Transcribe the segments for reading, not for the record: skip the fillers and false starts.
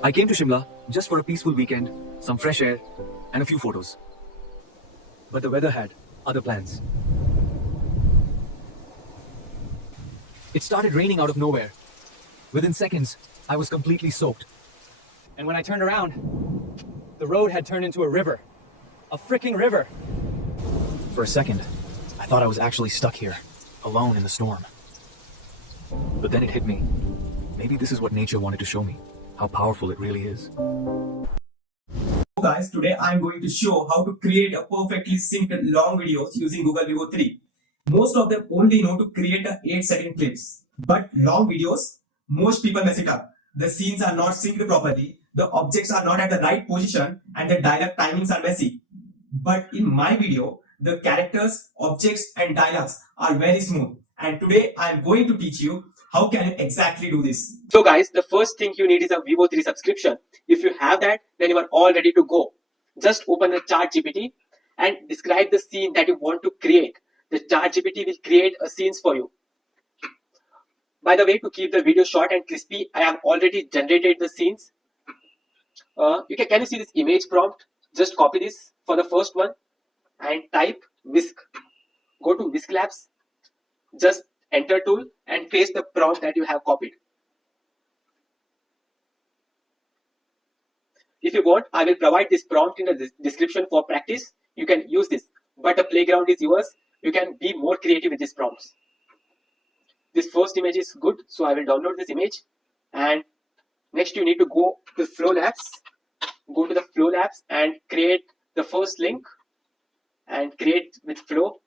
I came to Shimla just for a peaceful weekend, some fresh air, and a few photos. But the weather had other plans. It started raining out of nowhere. Within seconds, I was completely soaked. And when I turned around, the road had turned into a river. A freaking river. For a second, I thought I was actually stuck here, alone in the storm. But then it hit me. Maybe this is what nature wanted to show me, how powerful it really is. So guys, today I'm going to show how to create a perfectly synced long videos using Google Veo 3. Most of them only know to create a 8-second clips. But long videos, most people mess it up. The scenes are not synced properly, the objects are not at the right position, and the dialogue timings are messy. But in my video, the characters, objects, and dialogues are very smooth. And today I'm going to teach you how can you exactly do this. So guys, the first thing you need is a Veo 3 subscription. If you have that, then you are all ready to go. Just open the ChatGPT and describe the scene that you want to create. The ChatGPT will create a scenes for you. By the way, to keep the video short and crispy, I have already generated the scenes. Can you see this image prompt? Just copy this for the first one and type Whisk. Go to Whisk Labs. Just enter tool and paste the prompt that you have copied. If you want, I will provide this prompt in the description for practice. You can use this, but the playground is yours. You can be more creative with these prompts. This first image is good, so I will download this image. And next you need to go to Flow Labs. Go to the Flow Labs and create the first link and create with Flow.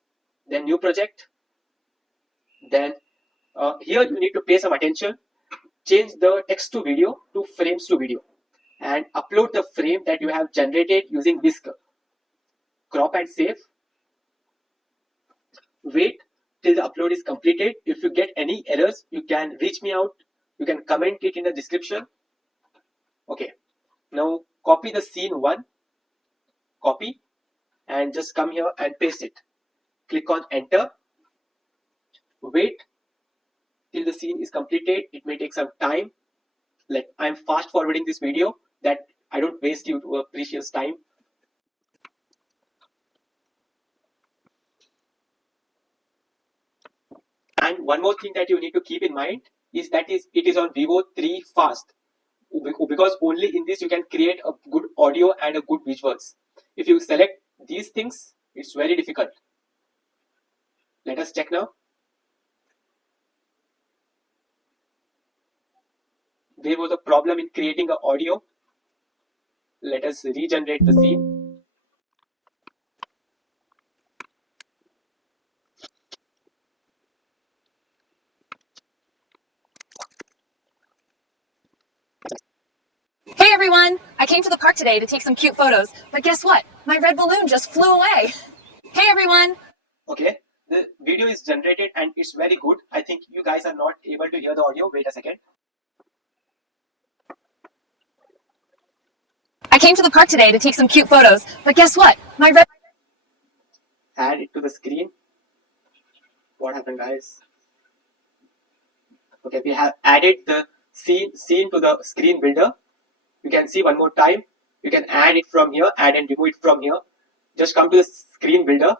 Then new project. Then here you need to pay some attention. Change the text to video to frames to video and upload the frame that you have generated using Whisk. Crop and save. Wait till the upload is completed. If you get any errors, you can reach me out. You can comment it in the description. Okay. Now copy the scene 1. Copy and just come here and paste it. Click on enter. Wait till the scene is completed. It may take some time. Like I'm fast forwarding this video that I don't waste your precious time. And one more thing that you need to keep in mind is that it is on Veo 3 fast, because only in this you can create a good audio and a good visuals. If you select these things, it's very difficult. Let us check now. There was a problem in creating an audio. Let us regenerate the scene. Hey everyone! I came to the park today to take some cute photos, but guess what? My red balloon just flew away. Hey everyone! Okay, the video is generated and it's very good. I think you guys are not able to hear the audio. Wait a second. I came to the park today to take some cute photos, but guess what? My red... Add it to the screen. What happened, guys? Okay, we have added the scene to the screen builder. You can see one more time. You can add it from here, add and remove it from here. Just come to the screen builder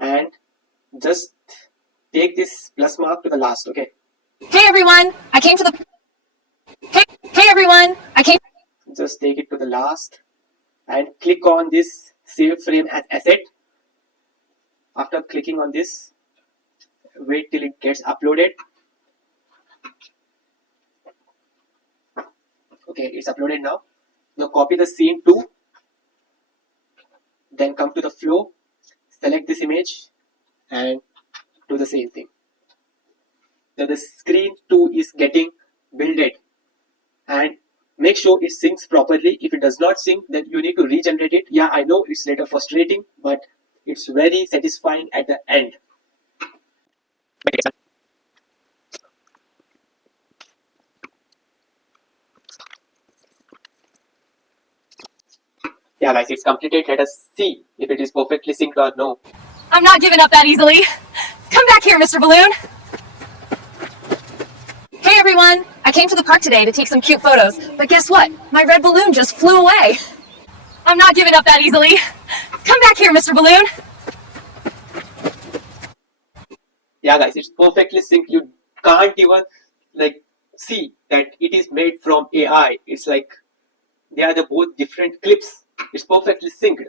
and just take this plus mark to the last. Okay. Hey everyone! I came to the... Hey everyone! I came... Just take it to the last and click on this save frame as asset. After clicking on this, wait till it gets uploaded. Okay, it's uploaded now. Now copy the scene 2. Then come to the flow, select this image and do the same thing. Now the screen 2 is getting builded and make sure it syncs properly. If it does not sync, then you need to regenerate it. Yeah, I know it's later frustrating, but it's very satisfying at the end. Yeah guys, it's completed. Let us see if it is perfectly synced or no. I'm not giving up that easily. Come back here, Mr. Balloon. Hey everyone! I came to the park today to take some cute photos, but guess what? My red balloon just flew away. I'm not giving up that easily. Come back here, Mr. Balloon. Yeah, guys, it's perfectly synced. You can't even like see that it is made from AI. It's like they are the both different clips. It's perfectly synced.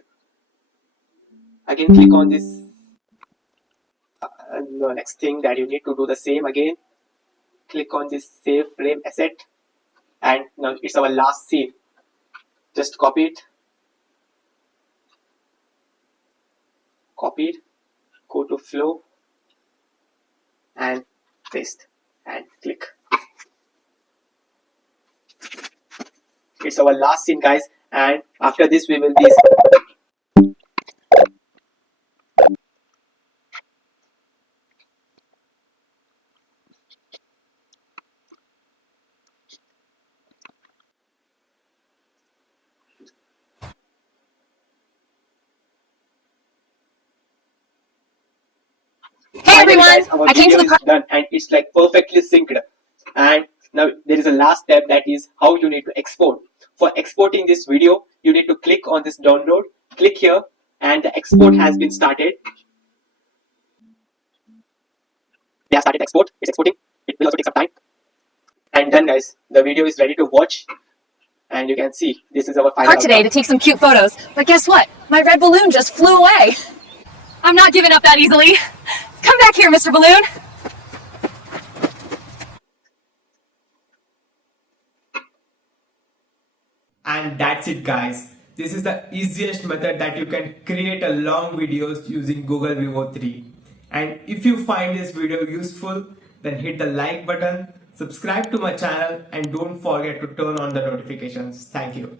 I can click on this. The next thing that you need to do the same again. Click on this save frame asset, and now it's our last scene. Just copy it. Copy it. Go to flow and paste and click. It's our last scene, guys, and after this we will be Hey everyone, guys, our I came to video the is park. done and it's like perfectly synced. And now there is a last step, that is how you need to export. For exporting this video, you need to click on this download, click here, and the export has been started. We have started export. It's exporting. It will also take some time. And done, guys. The video is ready to watch. And you can see this is our final Park today to take some cute photos, but guess what? My red balloon just flew away. I'm not giving up that easily. Come back here, Mr. Balloon. And that's it, guys. This is the easiest method that you can create a long videos using Google Veo 3. And if you find this video useful, then hit the like button, subscribe to my channel, and don't forget to turn on the notifications. Thank you.